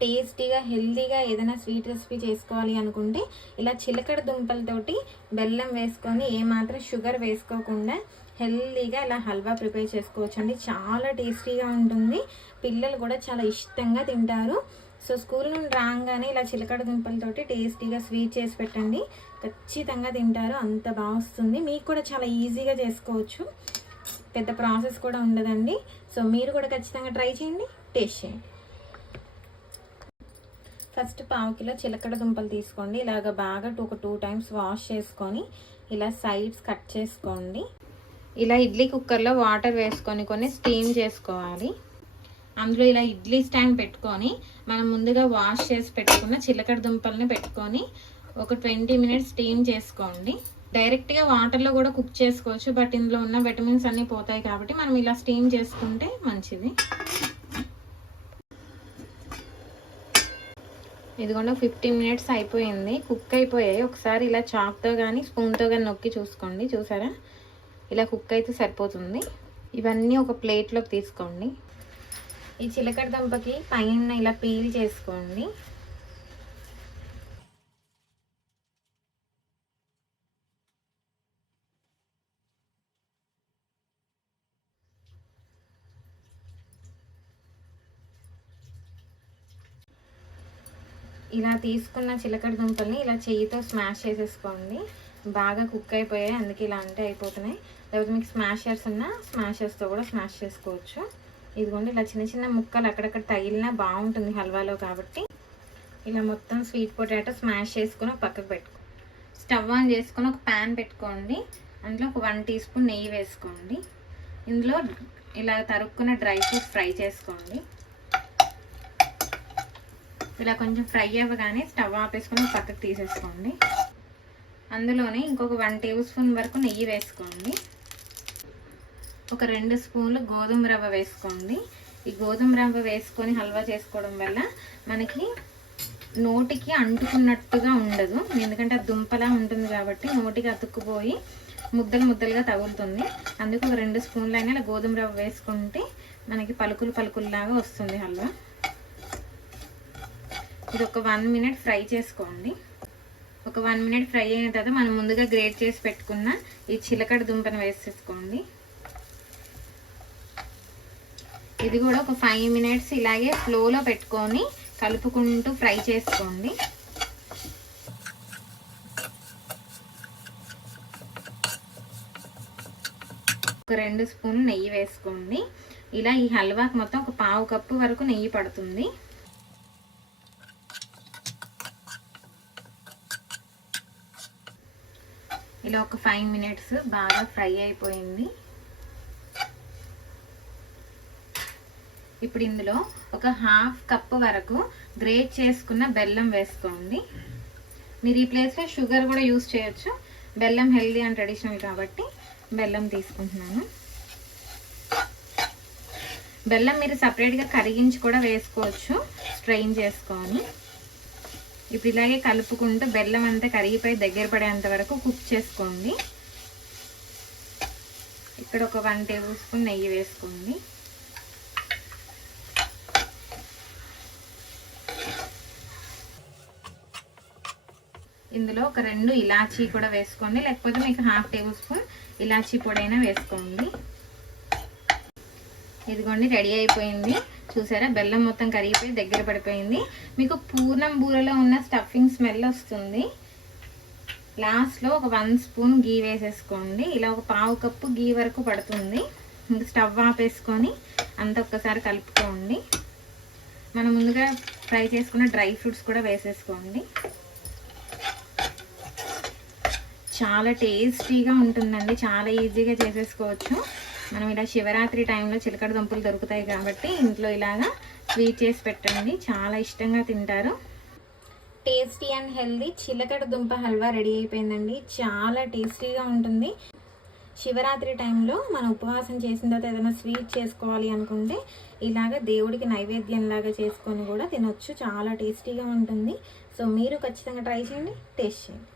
టేస్టీగా హెల్తీగా ఏదైనా స్వీట్ రెసిపీ చేసుకోవాలి అనుకుంటే ఇలా చిలకడ దుంపలతోటి బెల్లం వేసుకొని ఏమాత్రం షుగర్ వేసుకోకుండా హెల్తీగా ఇలా హల్వా ప్రిపేర్ చేసుకోవచ్చు అండి. చాలా టేస్టీగా ఉంటుంది, పిల్లలు కూడా చాలా ఇష్టంగా తింటారు. సో స్కూల్ నుండి రాగానే ఇలా చిలకడ దుంపలతోటి టేస్టీగా స్వీట్ చేసి పెట్టండి, ఖచ్చితంగా తింటారు. అంత బాగా వస్తుంది. మీకు కూడా చాలా ఈజీగా చేసుకోవచ్చు, పెద్ద ప్రాసెస్ కూడా ఉండదండి. సో మీరు కూడా ఖచ్చితంగా ట్రై చేయండి, టేస్ట్ చేయండి. ఫస్ట్ 1/2 కిలో చిలకడ దుంపలు తీసుకోండి. ఇలాగ బాగా ఒక 2 టైమ్స్ వాష్ చేసుకొని ఇలా సైడ్స్ కట్ చేసుకోండి. ఇలా ఇడ్లీ కుక్కర్లో వాటర్ వేసుకొని కొన్ని స్టీమ్ చేసుకోవాలి. అందులో ఇలా ఇడ్లీ స్టాండ్ పెట్టుకొని మనం ముందుగా వాష్ చేసి పెట్టుకున్న చిలకడ దుంపల్ని పెట్టుకొని ఒక 20 మినిట్స్ స్టీమ్ చేసుకోండి. డైరెక్ట్గా వాటర్లో కూడా కుక్ చేసుకోవచ్చు, బట్ ఇందులో ఉన్న విటమిన్స్ అన్నీ పోతాయి కాబట్టి మనం ఇలా స్టీమ్ చేసుకుంటే మంచిది. ఇదిగోండి 15 మినిట్స్ అయిపోయింది, కుక్ అయిపోయాయి. ఒకసారి ఇలా చాక్తో కానీ స్పూన్తో కానీ నొక్కి చూసుకోండి. చూసారా, ఇలా కుక్ అయితే సరిపోతుంది. ఇవన్నీ ఒక ప్లేట్లోకి తీసుకోండి. ఈ చిలకడ దుంపకి పైన ఇలా పీల్ చేసుకోండి. ఇలా తీసుకున్న చిలకడ దుంపల్ని ఇలా చెయ్యితో స్మాష్ చేసేసుకోండి. బాగా కుక్ అయిపోయాయి, అందుకే ఇలా అంటే అయిపోతున్నాయి. లేకపోతే మీకు స్మాషర్స్ ఉన్నా స్మాషర్స్తో కూడా స్మాష్ చేసుకోవచ్చు. ఇదిగోండి ఇలా చిన్న చిన్న ముక్కలు అక్కడక్కడ తగిలినా బాగుంటుంది హల్వాలో కాబట్టి. ఇలా మొత్తం స్వీట్ పొటాటో స్మాష్ చేసుకుని పక్కకు పెట్టుకో. స్టవ్ ఆన్ చేసుకొని ఒక ప్యాన్ పెట్టుకోండి. అందులో ఒక 1 టీ స్పూన్ నెయ్యి వేసుకోండి. ఇందులో ఇలా తరుక్కున్న డ్రై ఫ్రూట్స్ ఫ్రై చేసుకోండి. ఇలా కొంచెం ఫ్రై అవ్వగానే స్టవ్ ఆపేసుకొని పక్కకు తీసేసుకోండి. అందులోనే ఇంకొక 1 టేబుల్ స్పూన్ వరకు నెయ్యి వేసుకోండి. ఒక 2 స్పూన్లు గోధుమ రవ్వ వేసుకోండి. ఈ గోధుమ రవ్వ వేసుకొని హల్వా చేసుకోవడం వల్ల మనకి నోటికి అంటుకున్నట్టుగా ఉండదు, ఎందుకంటే అది దుంపలా ఉంటుంది కాబట్టి నోటికి అతుక్కుపోయి ముద్దలు ముద్దలుగా తగులుతుంది. అందుకు ఒక 2 స్పూన్లు అయినా ఇలా గోధుమ రవ్వ వేసుకుంటే మనకి పలుకులు పలుకుల్లాగా వస్తుంది హల్వా. ఇది ఒక 1 మినిట్ ఫ్రై చేసుకోండి. ఒక 1 మినిట్ ఫ్రై అయిన తర్వాత మనం ముందుగా గ్రేట్ చేసి పెట్టుకున్న ఈ చిలకడ దుంపను వేసేసుకోండి. ఇది కూడా ఒక 5 మినిట్స్ ఇలాగే ఫ్లోలో పెట్టుకొని కలుపుకుంటూ ఫ్రై చేసుకోండి. ఒక 2 స్పూన్లు నెయ్యి వేసుకోండి. ఇలా ఈ హల్వాకి మొత్తం ఒక 1/2 కప్పు వరకు నెయ్యి పడుతుంది. ఇలా ఒక 5 మినిట్స్ బాగా ఫ్రై అయిపోయింది. ఇప్పుడు ఇందులో ఒక 1/2 కప్పు వరకు గ్రేట్ చేసుకున్న బెల్లం వేసుకోండి. మీరు ఈ ప్లేస్లో షుగర్ కూడా యూజ్ చేయొచ్చు, బెల్లం హెల్దీ అండ్ ట్రెడిషనల్ కాబట్టి బెల్లం తీసుకుంటున్నాను. బెల్లం మీరు సపరేట్గా కరిగించి కూడా వేసుకోవచ్చు స్ట్రెయిన్ చేసుకొని. ఇప్పుడు ఇలాగే కలుపుకుంటూ బెల్లం అంతా కరిగిపోయి దగ్గర పడేంత వరకు కుక్ చేసుకోండి. ఇక్కడ ఒక 1 టేబుల్ స్పూన్ నెయ్యి వేసుకోండి. ఇందులో ఒక 2 ఇలాచీ కూడా వేసుకోండి, లేకపోతే మీకు 1/2 టేబుల్ స్పూన్ ఇలాచీ పొడి అయినా వేసుకోండి. ఇదిగోండి రెడీ అయిపోయింది. చూసారా, బెల్లం మొత్తం కరిగిపోయి దగ్గర పడిపోయింది. మీకు పూర్ణం బూరలో ఉన్న స్టఫింగ్ స్మెల్ వస్తుంది. లాస్ట్లో ఒక 1 స్పూన్ గీ వేసేసుకోండి. ఇలా ఒక 1/2 కప్పు గీ వరకు పడుతుంది. ఇంకా స్టవ్ ఆపేసుకొని అంతా ఒక్కసారి కలుపుకోండి. మనం ముందుగా ఫ్రై చేసుకున్న డ్రై ఫ్రూట్స్ కూడా వేసేసుకోండి. చాలా టేస్టీగా ఉంటుందండి, చాలా ఈజీగా చేసేసుకోవచ్చు. మనం ఇలా శివరాత్రి టైంలో చిలకడ దుంపలు దొరుకుతాయి కాబట్టి ఇంట్లో ఇలాగా స్వీట్ చేసి పెట్టండి, చాలా ఇష్టంగా తింటారు. టేస్టీ అండ్ హెల్దీ చిలకడ దుంప హల్వా రెడీ అయిపోయిందండి. చాలా టేస్టీగా ఉంటుంది. శివరాత్రి టైంలో మనం ఉపవాసం చేసిన తర్వాత ఏదైనా స్వీట్ చేసుకోవాలి అనుకుంటే ఇలాగ దేవుడికి నైవేద్యంలాగా చేసుకొని కూడా తినొచ్చు. చాలా టేస్టీగా ఉంటుంది. సో మీరు ఖచ్చితంగా ట్రై చేయండి, టేస్ట్ చేయండి.